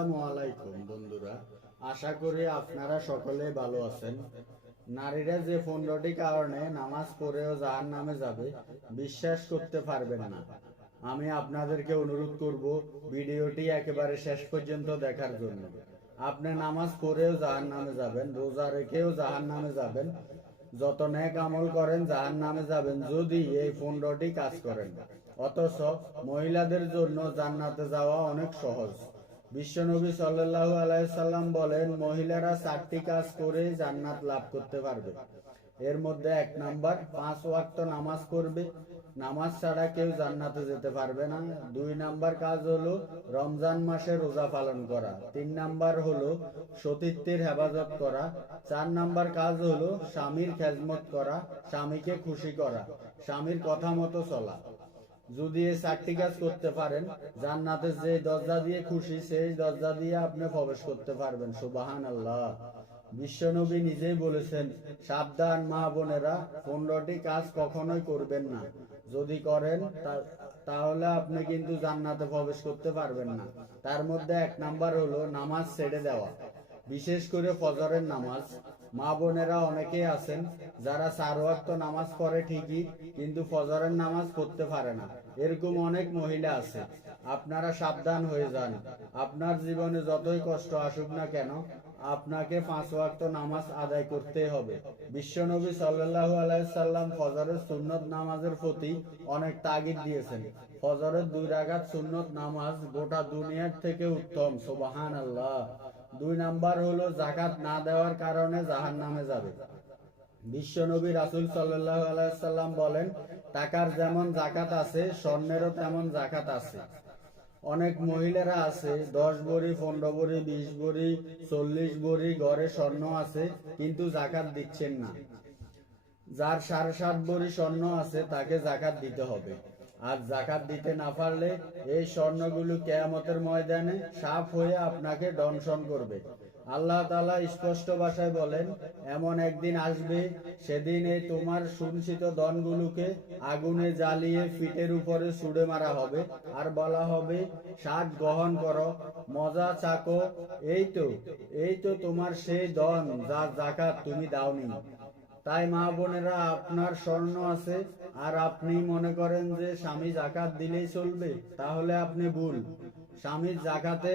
আসসালামু আলাইকুম বন্ধুরা, আশা করি আপনারা সকলে ভালো আছেন। নারীরা যে 15টি কারণে নামাজ পড়েও জাহান্নামে যাবে বিশ্বাস করতে পারবেন না। আমি আপনাদেরকে অনুরোধ করব ভিডিওটি একেবারে শেষ পর্যন্ত দেখার জন্য। আপনি নামাজ পড়েও জাহান্নামে যাবেন, রোজা রেখেও জাহান্নামে যাবেন, যত নেক আমল করেন জাহান্নামে যাবেন যদি এই 15টি কাজ করেন। অথচ মহিলাদের জন্য জান্নাতে যাওয়া অনেক সহজ। বিশ্বনবী সাল্লাল্লাহু আলাইহি সাল্লাম বলেন, মহিলারা 4টি কাজ করে জান্নাত লাভ করতে পারবে। এর মধ্যে 1 নাম্বার 5 ওয়াক্ত নামাজ পড়বে, নামাজ ছাড়া কেউ জান্নাতে যেতে পারবে না। 2 নাম্বার কাজ হলো রমজান মাসে রোজা পালন করা। 3 নাম্বার হলো সতীত্বের হেফাজত করা। 4 নাম্বার কাজ হলো স্বামীর খেদমত করা, স্বামীকে খুশি করা, স্বামীর কথা মতো চলা। যদি এই 4টি কাজ করতে পারেন, জান্নাতের যে দরজা দিয়ে খুশি সেই দরজা দিয়ে আপনি প্রবেশ করতে পারবেন। সুবহানাল্লাহ। বিশ্বনবী নিজেই বলেছেন, সাবধান মা বোনেরা, 15টি কাজ কখনোই করবেন না। যদি করেন তাহলে আপনি কিন্তু জান্নাতে প্রবেশ করতে পারবেন না। তার মধ্যে 1 নাম্বার হলো নামাজ ছেড়ে দেওয়া, বিশেষ করে ফজরের নামাজ। মা বোনেরা অনেকেই আছেন যারা 4 ওয়াক্ত নামাজ পড়ে ঠিকই, কিন্তু ফজরের নামাজ পড়তে পারে না। এরকম অনেক মহিলা আছে। আপনারা সাবধান হয়ে যান। আপনার জীবনে যতই কষ্ট আসুক না কেন, আপনাকে 5 ওয়াক্ত নামাজ আদায় করতে হবে। বিশ্বনবী সাল্লাল্লাহু আলাইহি সাল্লাম ফজরের সুন্নত নামাজের প্রতি অনেক তাগিদ দিয়েছেন। ফজরের 2 রাকাত সুন্নত নামাজ গোটা দুনিয়ার থেকে উত্তম। সুবহানাল্লাহ। 2 নাম্বার হলো যাকাত না দেওয়ার কারণে জাহান্নামে যাবে। বিশ্বনবী রাসূল সাল্লাল্লাহু আলাইহি সাল্লাম বলেন, টাকার যেমন যাকাত আছে, স্বর্ণেরও তেমন যাকাত আছে। অনেক মহিলারা আছে 10 ভরি, 15 ভরি, 20 ভরি, 40 ভরি ঘরে স্বর্ণ আছে, কিন্তু যাকাত দিচ্ছেন না। যার 7.5 ভরি স্বর্ণ আছে তাকে যাকাত দিতে হবে। আর যাকাত দিতে না পারলে এই স্বর্ণগুলো কিয়ামতের ময়দানে সাফ হয়ে আপনাকে দংশন করবে। আল্লাহ তাআলা স্পষ্ট ভাষায় বলেন, এমন একদিন আসবে, সেদিন এই তোমার সঞ্চিত ধনগুলোকে আগুনে জ্বালিয়ে পিঠের উপরে ছুঁড়ে মারা হবে, আর বলা হবে, স্বাদ গ্রহণ করো, মজা চাকো, এই তো তোমার সেই ধন যার যাকাত তুমি দাওনি। তাই মা বোনেরা, আপনার স্বর্ণ আছে আর আপনি মনে করেন যে স্বামী যাকাত দিলেই চলবে, তাহলে আপনি ভুল। স্বামীর যাকাতে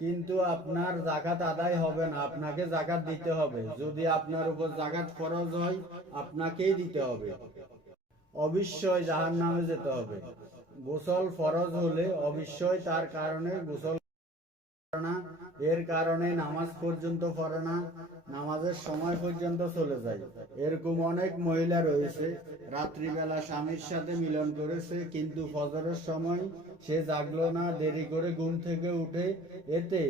কিন্তু আপনার যাকাত আদায় হবে না, আপনাকে যাকাত দিতে হবে। যদি আপনার উপর যাকাত ফরজ হয়, আপনাকেই দিতে হবে। অবশ্যই জাহান্নামে যেতে হবে। গোসল ফরজ হলে অবশ্যই তার কারণে গোসল না, এর কারণে নামাজ পর্যন্ত পড়ে না, নামাজের সময় পর্যন্ত চলে যায়। এরকম অনেক মহিলা রয়েছে, রাত্রিবেলা স্বামীর সাথে মিলন করেছে, কিন্তু ফজরের সময় সে জাগলো না, দেরি করে ঘুম থেকে উঠে, এতে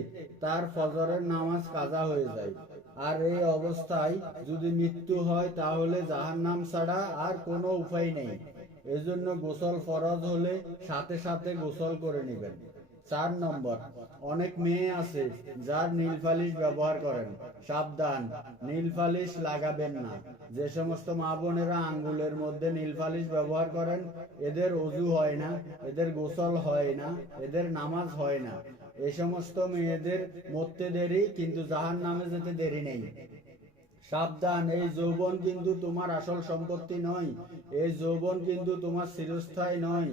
তার ফজরের নামাজ কাজা হয়ে যায়। আর এই অবস্থায় যদি মৃত্যু হয়, তাহলে জাহান্নাম ছাড়া আর কোনো উপায় নেই। এজন্য গোসল ফরজ হলে সাথে সাথে গোসল করে নেবেন। 4 নম্বর, অনেক মেয়ে আছে যার নীল পালিশ ব্যবহার করেন। সাবধান, নীল পালিশ লাগাবেন না। যে সমস্ত মা বোনেরা আঙ্গুলের মধ্যে নীল পালিশ ব্যবহার করেন, এদের ওযু হয় না, এদের গোসল হয় না, এদের নামাজ হয় না। এই সমস্ত মেয়েদের মরতে দেরি, কিন্তু জাহান্নামে যেতে দেরি নেই। সাবধান, এই যৌবন কিন্তু তোমার আসল সম্পত্তি নয়। এই যৌবন কিন্তু তোমার চিরস্থায়ী নয়।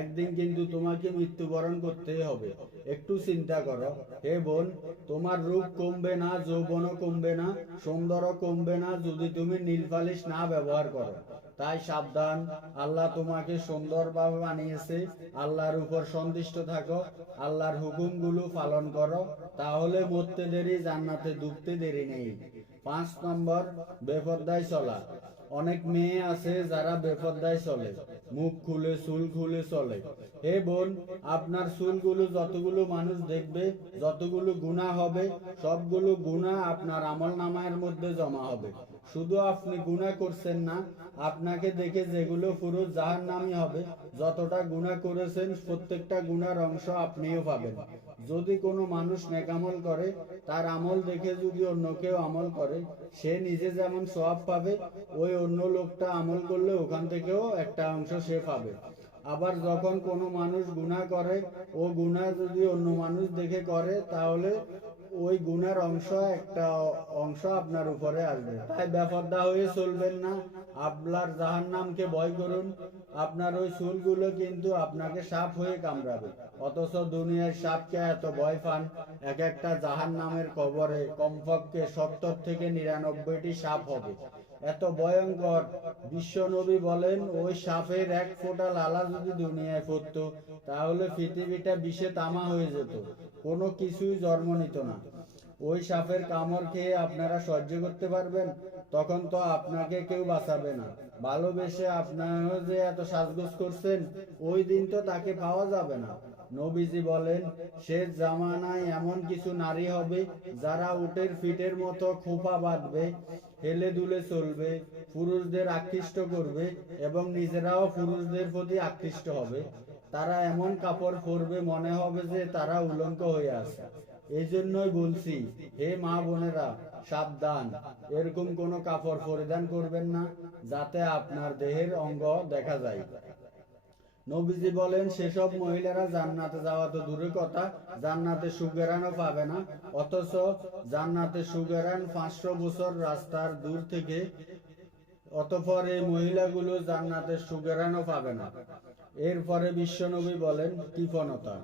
একদিন কিন্তু তোমাকে মৃত্যুবরণ করতেই হবে। একটু চিন্তা করো হে বোন, তোমার রূপ কমবে না, যৌবনও কমবে না, সৌন্দর্য কমবে না যদি তুমি নীল পালিশ না ব্যবহার করো। তাই সাবধান, আল্লাহ তোমাকে সুন্দরভাবে বানিয়েছে। আল্লাহর উপর সন্তুষ্ট থাকো, আল্লাহর হুকুমগুলো পালন করো, তাহলে মরতে দেরি, জান্নাতে ঢুকতে দেরি নেই। 5 নম্বর, বেপরদায় চলা। অনেক মেয়ে আছে যারা বেপরদায় চলে, মুখ খুলে চুল খুলে চলে। হে বোন, আপনার চুলগুলো যতগুলো মানুষ দেখবে, যতগুলো গুনাহ হবে, সবগুলো গুনাহ আপনার আমলনামার মধ্যে জমা হবে। শুধু আপনি গুনাহ করছেন না, আপনাকে দেখে যেগুলো পুরো জাহান্নামী হবে। যতটা গুনাহ করেছেন প্রত্যেকটা গুনার অংশ আপনিও পাবেন। যদি কোনো মানুষ নেকামল করে, তার আমল দেখে যদি অন্য কেউ আমল করে, সে নিজে যেমন সওয়াব পাবে, ওই অন্য লোকটা আমল করলে ওখান থেকেও একটা অংশ সে পাবে। আবার যখন কোনো মানুষ গুনাহ করে, ও গুনাহ যদি অন্য মানুষ দেখে করে, তাহলে ওই গুনার একটা অংশ আপনার উপরে আসবে। তাই বেপরদা হয়ে চলবেন না, আপনার জাহান্নামকে ভয় করুন। আপনার ওই চুলগুলো কিন্তু আপনাকে সাপ হয়ে কামড়াবে, অথচ দুনিয়ার সাপকে এত ভয় পান। এক একটা জাহান্নামের কবরে কমপক্ষে 70 থেকে 99টি সাপ হবে, এত ভয়ঙ্কর। বিশ্ব নবী বলেন, ওই সাপের এক ফোঁটা লালা যদি দুনিয়ায় পড়তো, তাহলে পৃথিবীটা বিষে তামা হয়ে যেত, কোনো কিছুই জন্ম নিত না। ওই সাপের কামড় খেয়ে আপনারা সহ্য করতে পারবেন? তখন তো আপনাকে কেউ বাঁচাবে না। ভালোবেসে আপনারা যে এত সাজগোজ করছেন, ওই দিন তো তাকে পাওয়া যাবে না। নবীজি বলেন, শেষ জামানায় এমন কিছু নারী হবে যারা উটের ফিটের মতো খোপা বাঁধবে, হেলে দুলে চলবে, পুরুষদের আকৃষ্ট করবে এবং নিজেরাও পুরুষদের প্রতি আকৃষ্ট হবে। তারা এমন কাপড় পরবে মনে হবে যে তারা উলঙ্গ হয়ে আছে। এই জন্যই বলছি, হে মা বোনেরা, সাবধান, এরকম কোনো কাপড় পরিধান করবেন না যাতে আপনার দেহের অঙ্গ দেখা যায়। নবীজি বলেন, সেসব মহিলারা জান্নাতে যাওয়া তো দূরের কথা, জান্নাতে সুগেরানও পাবে না, অথচ জান্নাতে সুগেরান 500 বছর রাস্তার দূর থেকে। অতঃপর এই মহিলাগুলো জান্নাতের সুগেরানও পাবে না। এরপরে বিশ্বনবী বলেন, কৃপণতা।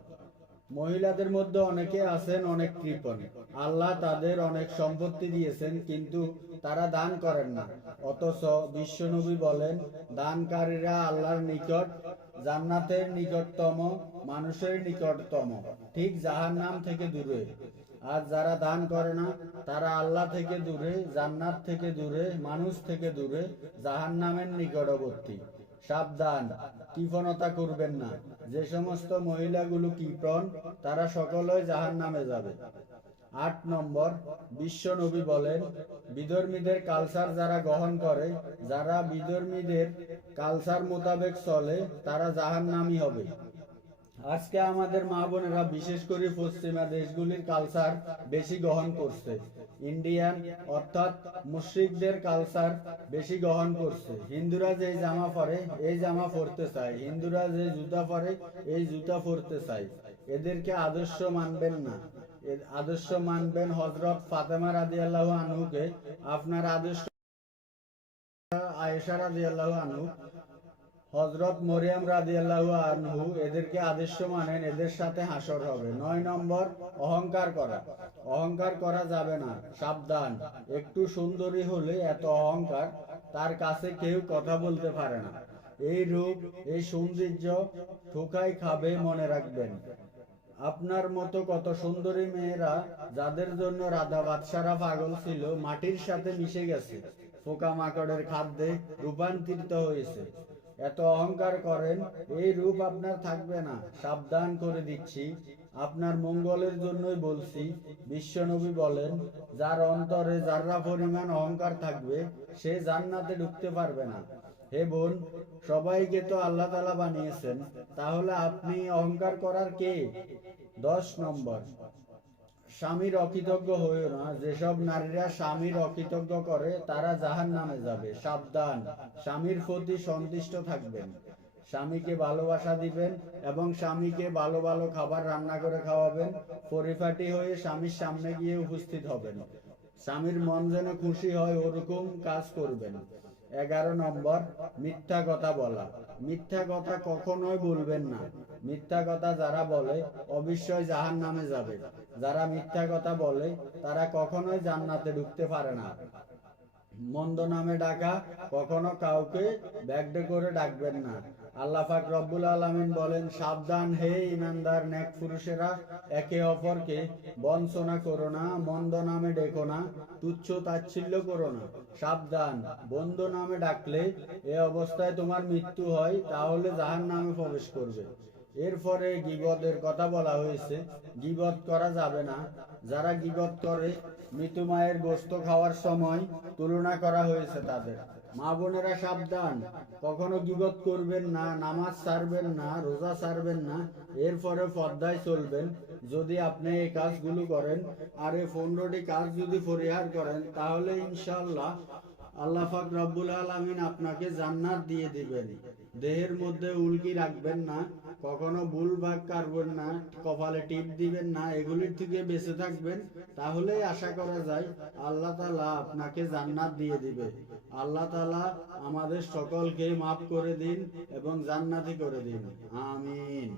মহিলাদের মধ্যে অনেকে আছেন অনেক কৃপণ। আল্লাহ তাদের অনেক সম্পত্তি দিয়েছেন, কিন্তু তারা দান করেন না। অথচ বিশ্বনবী বলেন, দানকারীরা আল্লাহর নিকট জান্নাতের নিকটতম, মানুষের নিকটতম, ঠিক জাহান্নাম থেকে দূরে। আর যারা দান করে না, তারা আল্লাহ থেকে দূরে, জান্নাত থেকে দূরে, মানুষ থেকে দূরে, জাহান্নামের নিকটবর্তী। সাবধান, কৃপণতা করবেন না। যে সমস্ত মহিলাগুলো কৃপণ, তারা সকলেই জাহান্নামে যাবে। 8 নম্বর, বিশ্ব নবী বলেন, বিধর্মীদের কালচার যারা গ্রহণ করে, যারা বিধর্মীদের কালচার মোতাবেক চলে, তারা জাহান্নামী হবে। আজকে আমাদের মা বোনেরা বিশেষ করে পশ্চিমা দেশগুলির কালচার বেশি গ্রহণ করছে। ইন্ডিয়ান অর্থাৎ মুশরিকদের কালচার বেশি গ্রহণ করছে। হিন্দুরা যে জামা পরে, এই জামা পরতে চায়। হিন্দুরা যে জুতা পরে, এই জুতা পরতে চায়। এদেরকে আদর্শ মানবেন না। আদর্শ মানবেন হযরত ফাতেমা রাদিয়াল্লাহু আনহুকে। আপনার আদর্শ আয়েশা রাদিয়াল্লাহু আনহু, হযরত মরিয়ম রাদিয়াল্লাহু আনহু, এদেরকে আদর্শ মানেন, এদের সাথে হাসর হবে। 9 নম্বর, অহংকার করা। অহংকার করা যাবে না, সাবধান। একটু সুন্দরী হলে এত অহংকার, তার কাছে কেউ কথা বলতে পারে না। এই রূপ, এই সৌন্দর্য ঠোকাই খাবে, মনে রাখবেন। আপনার মতো কত সুন্দরী মেয়েরা, যাদের জন্য রাধা বাদশারা পাগল ছিল, মাটির সাথে মিশে গেছে, পোকামাকড়ের খাদ্যে রূপান্তরিত হয়েছে। এত অহংকার করেন, এই রূপ আপনার থাকবে না, সাবধান করে দিচ্ছি। আপনার মঙ্গলের জন্যই বলছি। বিশ্বনবী বলেন, যার অন্তরে যাররা পরিমাণ অহংকার থাকবে, সে জান্নাতে ঢুকতে পারবে না। হে বোন, সবাইকে তো আল্লাহ তাআলা বানিয়েছেন, তাহলে আপনি অহংকার করার কে? 10 নম্বর, স্বামীর অকৃতজ্ঞ হইও না। যেসব নারীরা স্বামীর অকৃতজ্ঞ করে, তারা জাহান্নামে যাবে। সাবধান, স্বামীর প্রতি সন্তুষ্ট থাকবেন, স্বামীকে ভালোবাসা দিবেন এবং স্বামীকে ভালো ভালো খাবার রান্না করে খাওয়াবেন। পরিপাটি হয়ে স্বামীর সামনে গিয়ে উপস্থিত হবেন, স্বামীর মন যেন খুশি হয় ওরকম কাজ করবেন। 11 নম্বর, মিথ্যা কথা বলা। মিথ্যা কথা কখনোই বলবেন না। মিথ্যা কথা যারা বলে, অবশ্যই জাহান্নামে যাবে। যারা মিথ্যা কথা বলে, তারা কখনোই জান্নাতে ঢুকতে পারে না। মন্দ নামে ডাকা, কখনো কাউকে ব্যগ্র করে ডাকবেন না। আল্লাহ পাক রব্বুল আলামিন বলেন, সাবধান হে ইমানদার নেক পুরুষেরা, একে অপরকে বঞ্চনা করো না, মন্দ নামে ডেকো না, তুচ্ছ তাচ্ছিল্য করো না। সাবধান, বন্ধু নামে ডাকলে এ অবস্থায় তোমার মৃত্যু হয়, তাহলে জাহান্নামে প্রবেশ করবে। এরপরে গীবতের কথা বলা হয়েছে। গীবত করা যাবে না। যারা গীবত করে, মৃত মায়ের গোশত খাওয়ার সময় তুলনা করা হয়েছে তাদের। মা বোনেরা সাবধান, কখনো গীবত করবেন না, নামাজ ছাড়বেন না, রোজা ছাড়বেন না, এরপরে পর্দায় চলবেন। যদি আপনি এই কাজগুলো করেন আর এই 15টি কাজ যদি পরিহার করেন, তাহলে ইনশাআল্লাহ আল্লাহ পাক রব্বুল আলামিন আপনাকে জান্নাত দিয়ে দিবেন। দেহের মধ্যে উল্কি রাখবেন না, কখনো ভুল ভাগ করবেন না, কপালে টিপ দিবেন না, এগুলির থেকে বেঁচে থাকবেন। তাহলেই আশা করা যায় আল্লাহ তাআলা আপনাকে জান্নাত দিয়ে দিবে। আল্লাহ তাআলা আমাদের সকলকে মাফ করে দিন এবং জান্নাতি করে দিন। আমিন।